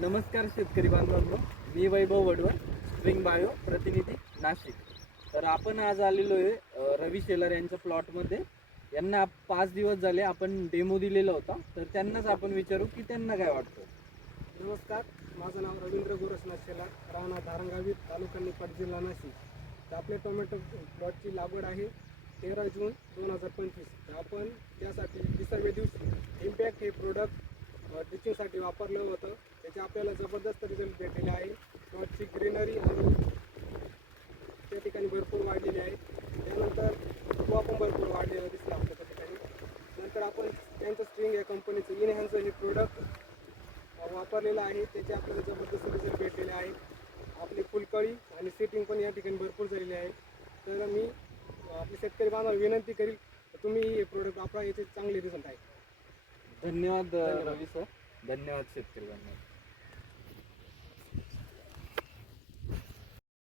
नमस्कार शेतकरी बांधवांनो. मी वैभव वडवळ स्प्रिंग बायो प्रतिनिधी नाशिक. तर आपण आज आलेलो आहे रवी शेलर यांच्या प्लॉटमध्ये यांना पाच दिवस झाले आपण डेमो दिलेला होता. तर त्यांनाच आपण विचारू की त्यांना काय वाटतं. नमस्कार माझं नाव रवींद्र गोरसनाथ शेलार राहणार धारणगावी तालुका निपाट जिल्हा नाशिक. तर आपल्या टोमॅटो प्लॉटची लागवड आहे तेरा जून दोन हजार पंचवीस. तर आपण त्यासाठी विसाव्या दिवशी इम्पॅक्ट हे प्रोडक्ट टिचिंगसाठी वापरलं होतं. त्याचे आपल्याला जबरदस्त रिझल्ट भेटलेले आहे. प्लॉटची ग्रीनरी आणि त्या ठिकाणी भरपूर वाढलेली आहे. त्यानंतर फुटवा पण भरपूर वाढलेला दिसला आपल्या त्या ठिकाणी. नंतर आपण त्यांचं स्ट्रिंग या कंपनीचं इनहॅन्सर हे प्रोडक्ट वापरलेलं आहे. त्याचे आपल्याला जबरदस्त रिझल्ट भेटलेले आहे. आपली फुलकळी आणि सेटिंग पण या ठिकाणी भरपूर झालेली आहे. तर मी आपले शेतकरी बांधवांना विनंती करील तुम्ही हे प्रोडक्ट वापरा याचे चांगले रिझल्ट आहे. धन्यवाद रवी सर धन्यवाद शेतकरी बांधव